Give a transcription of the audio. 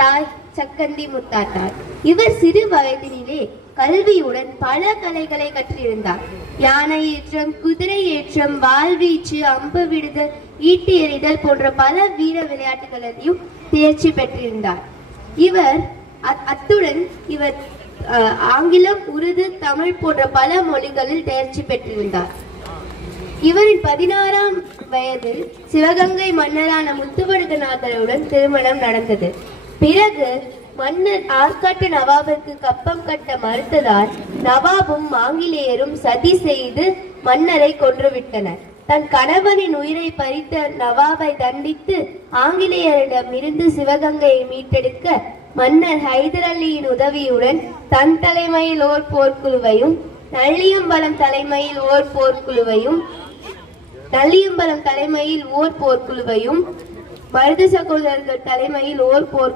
தாய் சக்கந்தி முத்தாத்தார். இவர் சிறு வயதினிலே கல்வியுடன் பல கலைகளை கற்றிருந்தார். யானை ஏற்றம், குதிரை ஏற்றம், வாழ்வீச்சு, அம்பு விடுதல், ஈட்டி எறிதல் போன்ற பல வீர விளையாட்டுகளையும் தேர்ச்சி பெற்றிருந்தார். அத்துடன் இவர் ஆங்கிலம், உருது, தமிழ் போன்ற பல மொழிகளில் தேர்ச்சி பெற்றிருந்தார். இவரின் 16ஆம் வயதில் சிவகங்கை மன்னரான முத்துவடுகநாதருடன் திருமணம் நடந்தது. பிறகு மன்னர் ஆற்காட்டு நவாபிற்கு கப்பம் கட்ட மறுத்ததால் நவாபும் ஆங்கிலேயரும் சதி செய்து மன்னரை கொன்றுவிட்டனர். தன் கணவனின் உயிரை பறித்த நவாபை தண்டித்து ஆங்கிலேயரிடமிருந்து சிவகங்கையை மீட்டெடுக்க மன்னர் ஹைதர் அலியின் உதவியுடன் தன் தலைமையில் ஓர் போர்க்குழுவையும் நல்லியம்பலம் தலைமையில் ஓர் போர்க்குழுவையும் மருது சகோதரர்கள் தலைமையில் ஓர் போர்க்குழு